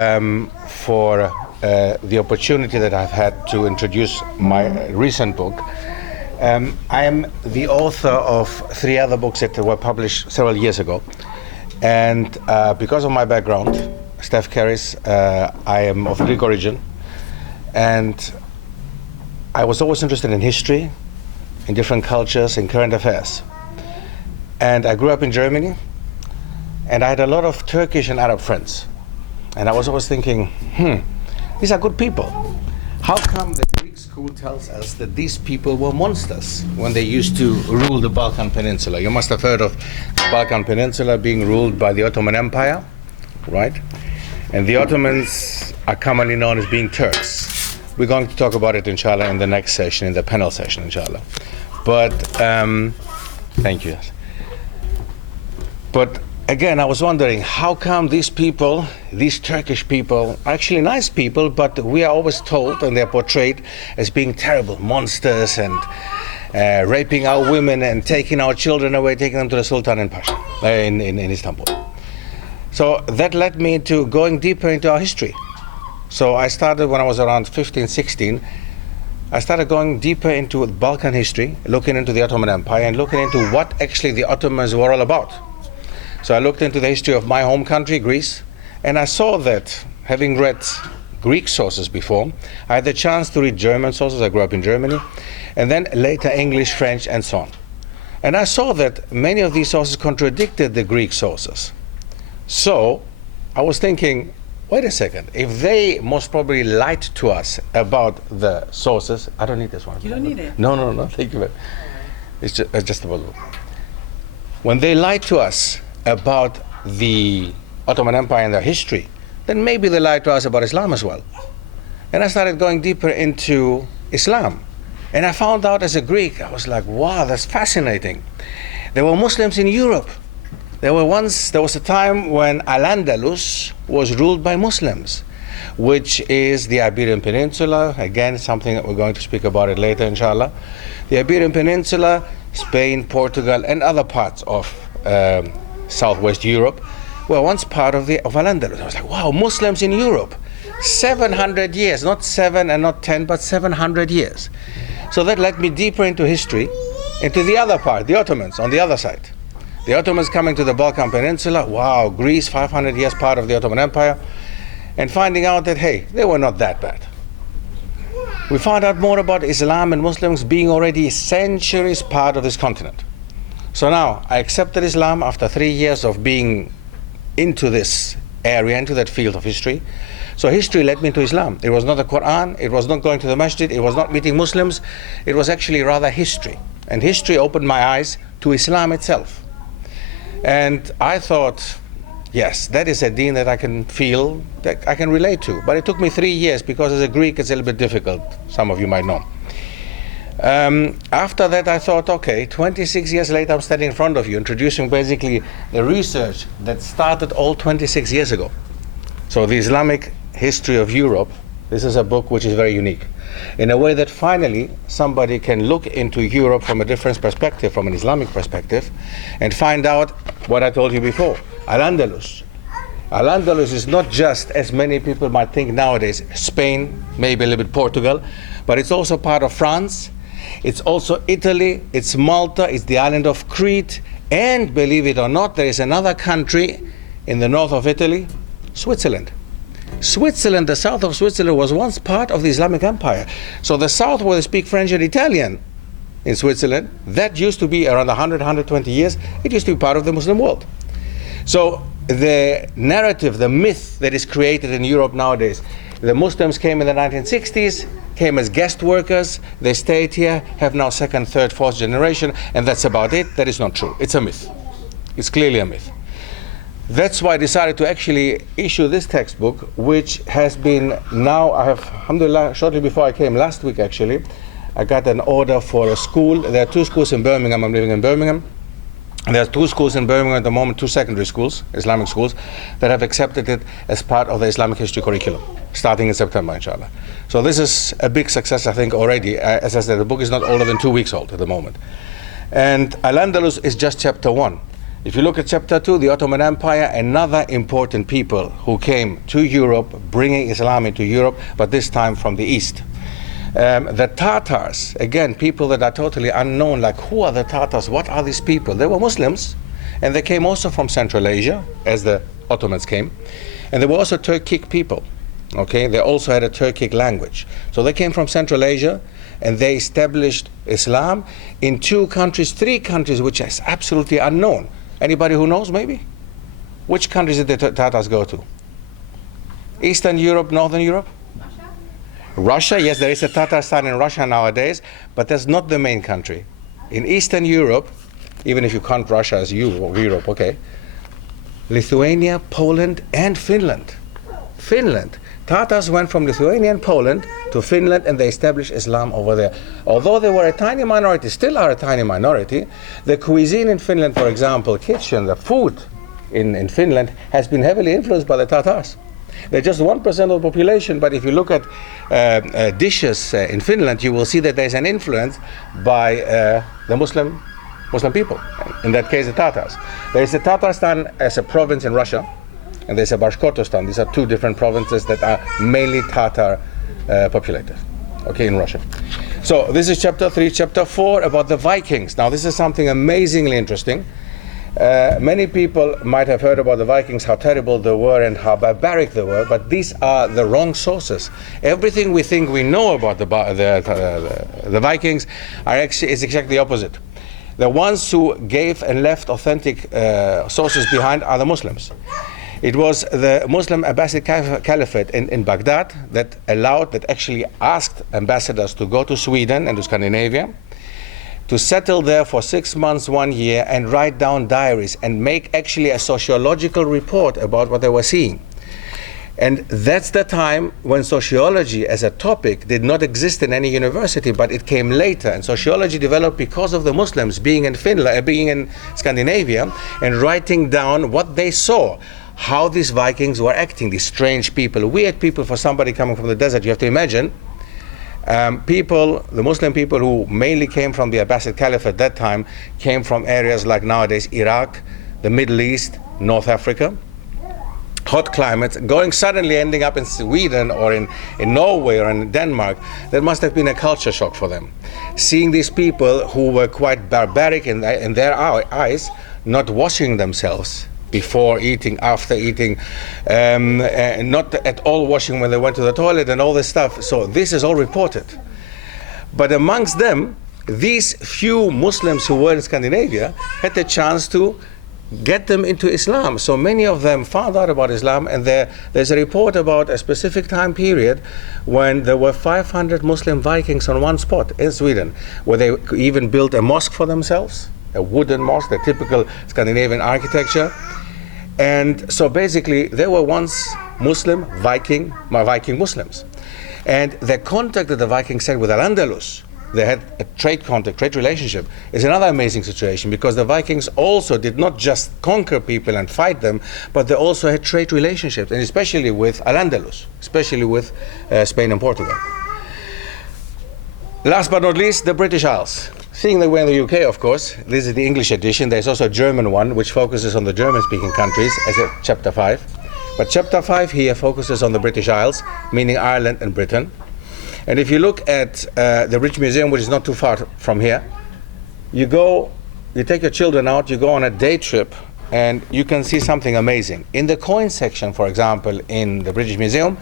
for the opportunity that I've had to introduce my recent book. I am the author of 3 other books that were published several years ago. And because of my background, Stef, Keris, I am of Greek origin. And I was always interested in history, in different cultures, in current affairs. And I grew up in Germany, and I had a lot of Turkish and Arab friends. And I was always thinking, these are good people. How come the Greek school tells us that these people were monsters when they used to rule the Balkan Peninsula? You must have heard of the Balkan Peninsula being ruled by the Ottoman Empire, right? And the Ottomans are commonly known as being Turks. We're going to talk about it, inshallah, in the next session, in the panel session, inshallah. But, thank you. But again, I was wondering, how come these people, these Turkish people, are actually nice people, but we are always told, and they're portrayed as being terrible monsters and raping our women and taking our children away, taking them to the Sultan in Pasha, in Istanbul. So that led me to going deeper into our history. So I started when I was around 15, 16. I started going deeper into Balkan history, looking into the Ottoman Empire and looking into what actually the Ottomans were all about. So I looked into the history of my home country, Greece, and I saw that, having read Greek sources before, I had the chance to read German sources. I grew up in Germany, and then later English, French, and so on. And I saw that many of these sources contradicted the Greek sources. So I was thinking, wait a second, if they most probably lied to us about the sources, I don't need this one. You don't need it? No, thank you. It's just about it. When they lied to us about the Ottoman Empire and their history, then maybe they lied to us about Islam as well. And I started going deeper into Islam. And I found out as a Greek, I was like, wow, that's fascinating. There were Muslims in Europe. There was a time when Al-Andalus was ruled by Muslims, which is the Iberian Peninsula. Again, something that we're going to speak about it later, inshallah. The Iberian Peninsula, Spain, Portugal, and other parts of Southwest Europe were once part of Al-Andalus. I was like, wow, Muslims in Europe. 700 years, not 7 and not 10, but 700 years. So that led me deeper into history, into the other part, the Ottomans on the other side. The Ottomans coming to the Balkan Peninsula, wow, Greece, 500 years part of the Ottoman Empire, and finding out that, hey, they were not that bad. We found out more about Islam and Muslims being already centuries part of this continent. So now, I accepted Islam after 3 years of being into this area, into that field of history. So history led me to Islam. It was not the Quran, it was not going to the masjid, it was not meeting Muslims, it was actually rather history. And history opened my eyes to Islam itself. And I thought, yes, that is a deen that I can feel, that I can relate to. But it took me 3 years because as a Greek it's a little bit difficult, some of you might know. After that I thought, okay, 26 years later I'm standing in front of you introducing basically the research that started all 26 years ago. So the Islamic history of Europe, this is a book which is very unique. In a way that finally somebody can look into Europe from a different perspective, from an Islamic perspective, and find out what I told you before, Al-Andalus. Al-Andalus is not just, as many people might think nowadays, Spain, maybe a little bit Portugal, but it's also part of France, it's also Italy, it's Malta, it's the island of Crete, and believe it or not, there is another country in the north of Italy, Switzerland. Switzerland, the south of Switzerland, was once part of the Islamic Empire. So the south, where they speak French and Italian in Switzerland, that used to be around 100, 120 years, it used to be part of the Muslim world. So the narrative, the myth that is created in Europe nowadays, the Muslims came in the 1960s, came as guest workers, they stayed here, have now second, third, fourth generation, and that's about it. That is not true. It's a myth. It's clearly a myth. That's why I decided to actually issue this textbook, which has been now, I have, alhamdulillah, shortly before I came, last week actually, I got an order for a school. There are 2 schools in Birmingham. I'm living in Birmingham. There are 2 schools in Birmingham at the moment, 2 secondary schools, Islamic schools, that have accepted it as part of the Islamic history curriculum, starting in September, inshallah. So this is a big success, I think, already. As I said, the book is not older than 2 weeks old at the moment. And Al-Andalus is just chapter 1. If you look at chapter 2, the Ottoman Empire, another important people who came to Europe, bringing Islam into Europe, but this time from the east. The Tatars, again, people that are totally unknown, like who are the Tatars, what are these people? They were Muslims, and they came also from Central Asia, as the Ottomans came, and they were also Turkic people, okay? They also had a Turkic language. So they came from Central Asia, and they established Islam in 2 countries, 3 countries, which is absolutely unknown. Anybody who knows, maybe? Which countries did the Tatars go to? Eastern Europe, Northern Europe? Russia, yes, there is a Tatarstan in Russia nowadays, but that's not the main country. In Eastern Europe, even if you count Russia as Europe, okay, Lithuania, Poland, and Finland. Finland. Tatars went from Lithuania and Poland to Finland, and they established Islam over there. Although they were a tiny minority, still are a tiny minority, the cuisine in Finland, for example, kitchen, the food in Finland has been heavily influenced by the Tatars. They're just 1% of the population, but if you look at dishes in Finland, you will see that there's an influence by the Muslim people, in that case the Tatars. There is a Tatarstan as a province in Russia, and there's a Bashkortostan. These are 2 different provinces that are mainly Tatar populated, okay, in Russia. So this is chapter 3. Chapter 4 about the Vikings. Now this is something amazingly interesting. Many people might have heard about the Vikings, how terrible they were and how barbaric they were, but these are the wrong sources. Everything we think we know about the Vikings is exactly the opposite. The ones who gave and left authentic sources behind are the Muslims. It was the Muslim Abbasid Caliphate in Baghdad that actually asked ambassadors to go to Sweden and to Scandinavia, to settle there for 6 months, 1 year, and write down diaries and make actually a sociological report about what they were seeing. And that's the time when sociology as a topic did not exist in any university, but it came later. And sociology developed because of the Muslims being in Finland, being in Scandinavia, and writing down what they saw, how these Vikings were acting, these strange people, weird people for somebody coming from the desert. You have to imagine the Muslim people who mainly came from the Abbasid Caliphate at that time came from areas like nowadays Iraq, the Middle East, North Africa. Hot climates, suddenly ending up in Sweden or in Norway or in Denmark. That must have been a culture shock for them. Seeing these people who were quite barbaric in their eyes, not washing themselves before eating, after eating, not at all washing when they went to the toilet and all this stuff. So this is all reported. But amongst them, these few Muslims who were in Scandinavia had the chance to get them into Islam. So many of them found out about Islam, and there's a report about a specific time period when there were 500 Muslim Vikings on one spot in Sweden, where they even built a mosque for themselves, a wooden mosque, the typical Scandinavian architecture. And so basically they were once Muslim, Viking Muslims. And the contact that the Vikings had with Al-Andalus, they had a trade relationship, is another amazing situation, because the Vikings also did not just conquer people and fight them, but they also had trade relationships, and especially with Al-Andalus, especially with Spain and Portugal. Last but not least, the British Isles. Seeing that we're in the UK, of course, this is the English edition. There's also a German one, which focuses on the German-speaking countries as a chapter 5. But chapter 5 here focuses on the British Isles, meaning Ireland and Britain. And if you look at the British Museum, which is not too far from here, you take your children out, you go on a day trip, and you can see something amazing. In the coin section, for example, in the British Museum,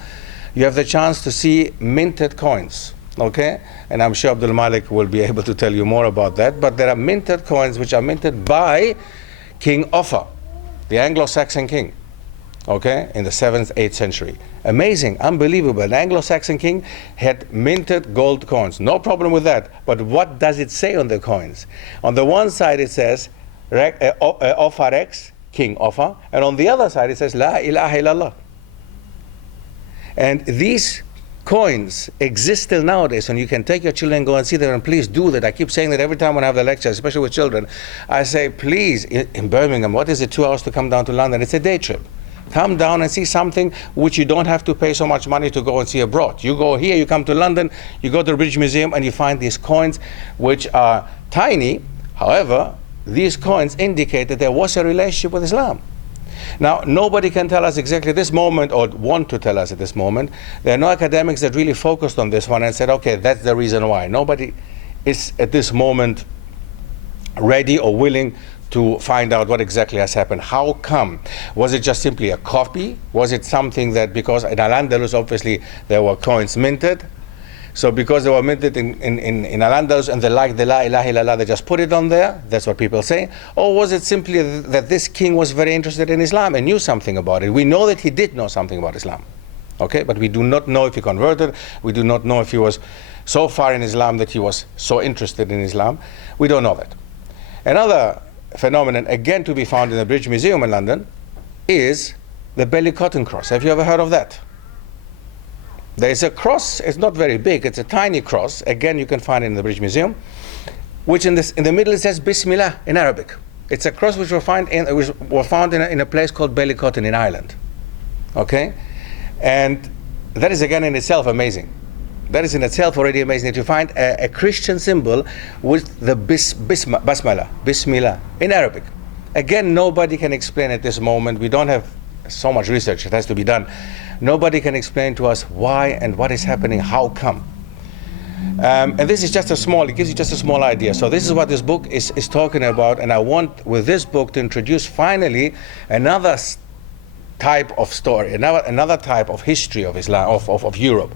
you have the chance to see minted coins. Okay, and I'm sure Abdul Malik will be able to tell you more about that, but there are minted coins which are minted by King Offa, the Anglo-Saxon king, okay, in the 7th, 8th century. Amazing, unbelievable. An Anglo-Saxon king had minted gold coins. No problem with that, but what does it say on the coins? On the one side it says Offa Rex, King Offa, and on the other side it says La ilaha illallah. And these coins exist till nowadays, and you can take your children and go and see them, and please do that. I keep saying that every time when I have the lecture, especially with children. I say, please, in Birmingham, what is it, 2 hours to come down to London? It's a day trip. Come down and see something which you don't have to pay so much money to go and see abroad. You go here, you come to London, you go to the British Museum, and you find these coins which are tiny. However, these coins indicate that there was a relationship with Islam. Now, nobody can tell us exactly this moment or want to tell us at this moment. There are no academics that really focused on this one and said, okay, that's the reason why. Nobody is at this moment ready or willing to find out what exactly has happened. How come? Was it just simply a copy? Was it something that, because in Al-Andalus, obviously, there were coins minted, so because they were minted in Al-Andalus and they liked the La ilaha illallah, they just put it on there? That's what people say. Or was it simply that this king was very interested in Islam and knew something about it? We know that he did know something about Islam, okay? But we do not know if he converted. We do not know if he was so far in Islam that he was so interested in Islam. We don't know that. Another phenomenon, again to be found in the British Museum in London, is the belly cotton cross. Have you ever heard of that? There is a cross. It's not very big. It's a tiny cross. Again, you can find it in the British Museum, which in the middle it says Bismillah in Arabic. It's a cross which were found in a place called belly cotton in Ireland. Okay, and that is again in itself amazing. That is in itself already amazing to find a Christian symbol with the Basmala, Bismillah, in Arabic. Again, nobody can explain at this moment. We don't have so much research that has to be done. Nobody can explain to us why and what is happening, how come. And this is just it gives you just a small idea. So this is what this book is talking about, and I want with this book to introduce finally another type of story, another type of history of Islam, of Europe.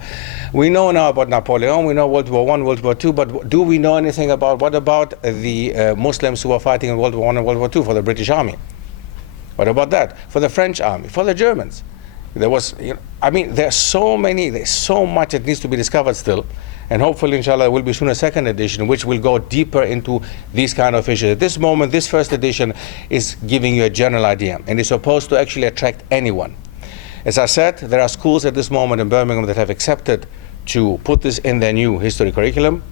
We know now about Napoleon, we know World War I, World War II, but do we know anything about, what about the Muslims who were fighting in World War I and World War II for the British Army? What about that? For the French Army, for the Germans? There was, I mean, there's so much that needs to be discovered still. And hopefully, inshallah, there will be soon a second edition which will go deeper into these kind of issues. At this moment, this first edition is giving you a general idea and is supposed to actually attract anyone. As I said, there are schools at this moment in Birmingham that have accepted to put this in their new history curriculum.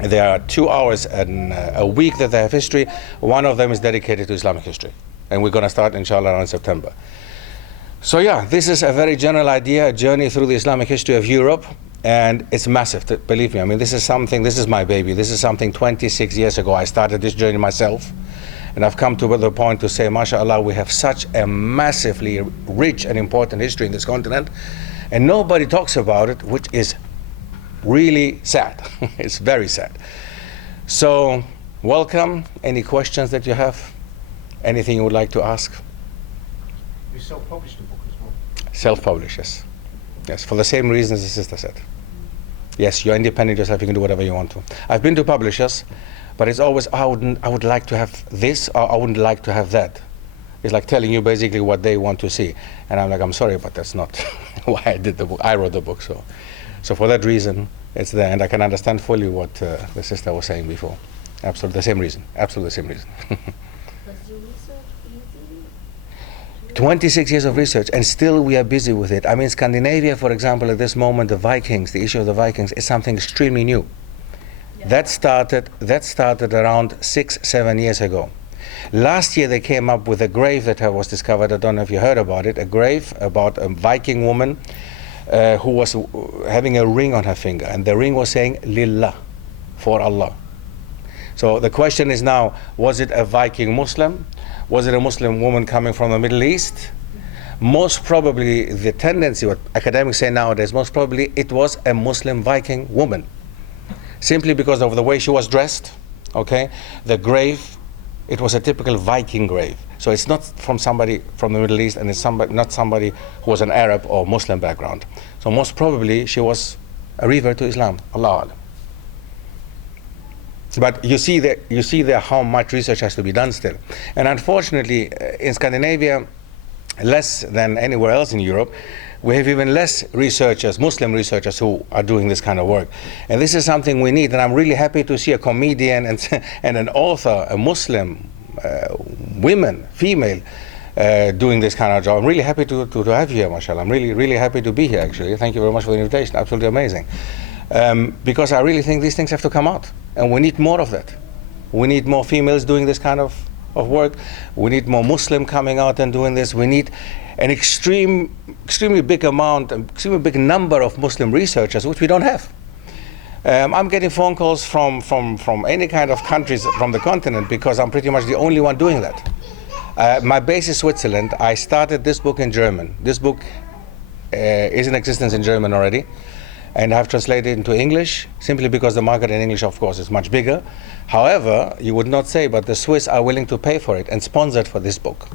There are 2 hours a week that they have history. One of them is dedicated to Islamic history. And we're going to start, inshallah, around September. So yeah, this is a very general idea, a journey through the Islamic history of Europe. And it's massive, believe me. I mean, this is my baby. This is something 26 years ago. I started this journey myself. And I've come to the point to say, mashallah, we have such a massively rich and important history in this continent. And nobody talks about it, which is really sad. It's very sad. So, welcome. Any questions that you have? Anything you would like to ask? You self-published the book as well? Self-published, yes. Yes, for the same reasons the sister said. Yes, you're independent yourself, you can do whatever you want to. I've been to publishers, but it's always, I would like to have this, or I wouldn't like to have that. It's like telling you basically what they want to see. And I'm like, I'm sorry, but that's not why I did the book. I wrote the book, so for that reason, it's there. And I can understand fully what the sister was saying before. Absolutely the same reason. Absolutely the same reason. Was your research easy? 26 years of research, and still we are busy with it. I mean, Scandinavia, for example, at this moment, the Vikings, the issue of the Vikings is something extremely new. Yeah. That started around 6-7 years ago. Last year they came up with a grave that was discovered. I don't know if you heard about it. A grave about a Viking woman who was having a ring on her finger, and the ring was saying Lillah, for Allah. So the question is now, was it a Viking Muslim? Was it a Muslim woman coming from the Middle East? Most probably, the tendency, what academics say nowadays, most probably it was a Muslim Viking woman. Simply because of the way she was dressed, okay? The grave, it was a typical Viking grave. So it's not from somebody from the Middle East, and it's not somebody who was an Arab or Muslim background. So most probably she was a revert to Islam, Allah Alam. But you see there how much research has to be done still. And unfortunately, in Scandinavia, less than anywhere else in Europe, we have even less researchers, Muslim researchers, who are doing this kind of work. And this is something we need. And I'm really happy to see a comedian and an author, a Muslim, women, female, doing this kind of job. I'm really happy to have you here, mashallah. I'm really, really happy to be here, actually. Thank you very much for the invitation. Absolutely amazing. Because I really think these things have to come out. And we need more of that. We need more females doing this kind of work. We need more Muslim coming out and doing this. We need an extremely big amount, extremely big number of Muslim researchers, which we don't have. I'm getting phone calls from any kind of countries from the continent because I'm pretty much the only one doing that. My base is Switzerland. I started this book in German. This book is in existence in German already, and I've translated it into English simply because the market in English, of course, is much bigger. However, you would not say, but the Swiss are willing to pay for it and sponsor it for this book.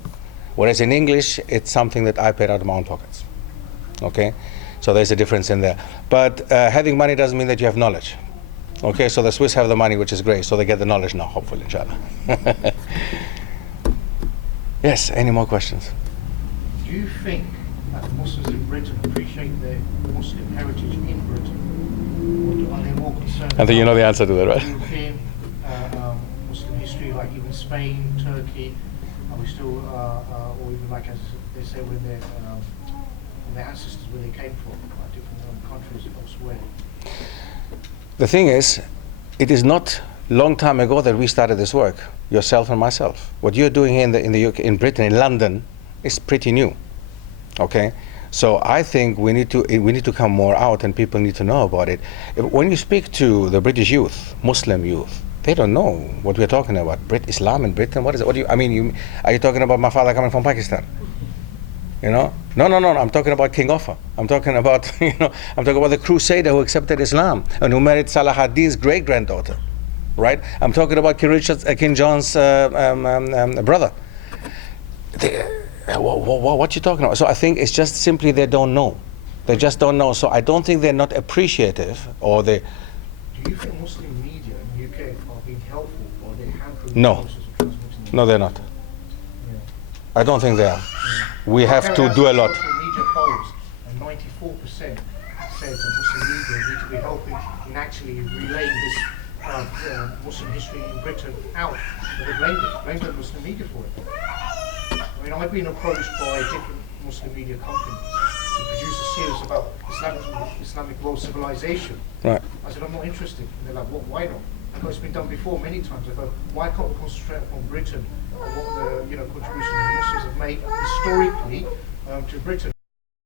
Whereas in English, it's something that I paid out of my own pockets. Okay? So there's a difference in there. But having money doesn't mean that you have knowledge. Okay, so the Swiss have the money, which is great, so they get the knowledge now, hopefully, inshallah. Yes, any more questions? Do you think that the Muslims in Britain appreciate their Muslim heritage in Britain? Or are they more concerned I think you know the answer to that, right? European Muslim history, like even Spain, Turkey? Are we still, or even like as they say when their ancestors, where they came from, like different countries elsewhere? The thing is, it is not long time ago that we started this work, yourself and myself. What you're doing here in the UK, in Britain, in London, is pretty new. Okay, so I think we need to come more out, and people need to know about it. When you speak to the British youth, Muslim youth, they don't know what we're talking about. Islam in Britain. What is it? What do you? I mean, are you talking about my father coming from Pakistan? You know? No. I'm talking about King Offa. I'm talking about I'm talking about the Crusader who accepted Islam and who married Salah ad-Din's great-granddaughter. Right? I'm talking about King John's brother. What you talking about? So I think it's just simply they don't know. They just don't know. So I don't think they're not appreciative, or they. Do you think Muslim media in the UK are being helpful, or are they hampering No. the process of transmitting them? No, they're not. Yeah. I don't think they are. We have to do a lot. Social media polls, and 94% said that Muslim media need to be helping in actually relaying this Muslim history in Britain out. But they blamed the Muslim media for it. I mean, I've been approached by different Muslim media companies to produce a series about Islamic world civilization. Right. I said, I'm not interested. And they're like, why not? I go, it's been done before many times. I go, why can't we concentrate on Britain and what the contributions the Muslims have made historically to Britain?